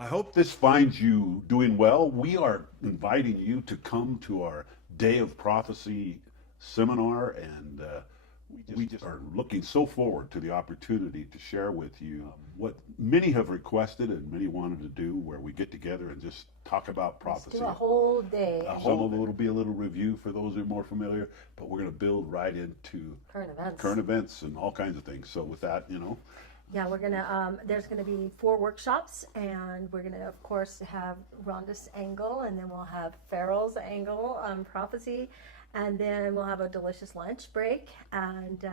I hope this finds you doing well. We are inviting you to come to our Day of Prophecy seminar, and we just are looking so forward to the opportunity to share with you what many have requested and many wanted to do, where we get together and just talk about Let's prophecy. do a whole day. Some of it will be a little review for those who are more familiar, but we're going to build right into Current events. current events and all kinds of things. So with that, Yeah, we're gonna. There's gonna be 4 workshops, and we're gonna, of course, have Rhonda's angle, and then we'll have Farrell's angle, prophecy, and then we'll have a delicious lunch break and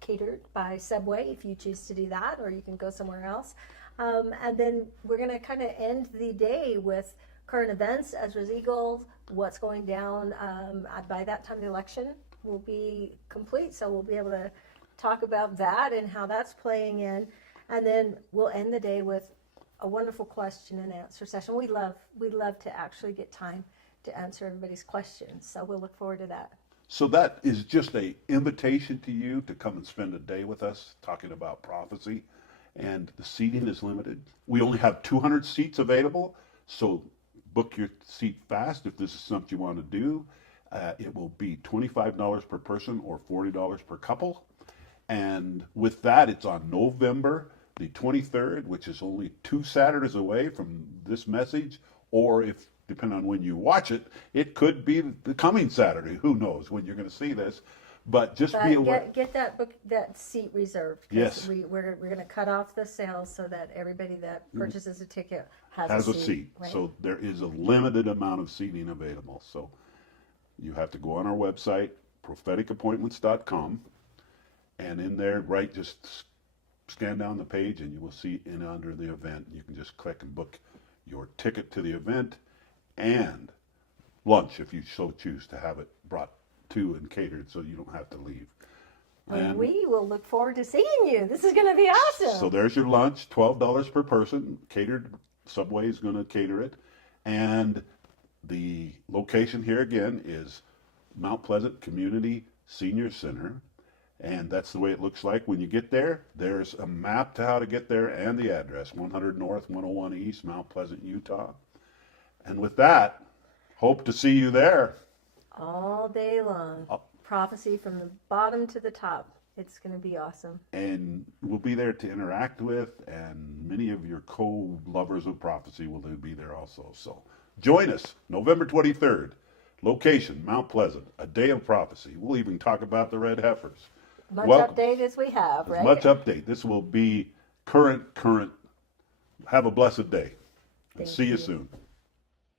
catered by Subway if you choose to do that, or you can go somewhere else. And then we're gonna kind of end the day with current events, Ezra's Eagles, what's going down. By that time, the election will be complete, so we'll be able to talk about that and how that's playing in, and then we'll end the day with a wonderful question and answer session. We love to actually get time to answer everybody's questions, so we'll look forward to that. So that is just a invitation to you to come and spend a day with us talking about prophecy. And the seating is limited. We only have 200 seats available, so book your seat fast if this is something you want to do. It will be $25 per person or $40 per couple. And with that, it's on November the 23rd, which is only 2 Saturdays away from this message. Or if, depending on when you watch it, it could be the coming Saturday. Who knows when you're going to see this? But just be But aware. get that book, that seat reserved. 'Cause Yes. we're going to cut off the sales so that everybody that purchases a ticket Has a seat. Right? So there is a limited amount of seating available. So you have to go on our website, propheticappointments.com, and in there, right, just scan down the page and you will see in under the event. You can just click and book your ticket to the event and lunch if you so choose to have it brought to and catered so you don't have to leave. And we will look forward to seeing you. This is going to be awesome. So there's your lunch, $12 per person, catered. Subway is going to cater it. And the location here again is Mount Pleasant Community Senior Center. And that's the way it looks like when you get there. There's a map to how to get there and the address, 100 North, 101 East, Mount Pleasant, Utah. And with that, hope to see you there. All day long. Prophecy from the bottom to the top. It's going to be awesome. And we'll be there to interact with, and many of your co-lovers of prophecy will be there also. So join us November 23rd. Location, Mount Pleasant, a day of prophecy. We'll even talk about the red heifers. Much Welcome. update as we have, right? As much update. This will be current. Have a blessed day. And Thank see you you. soon.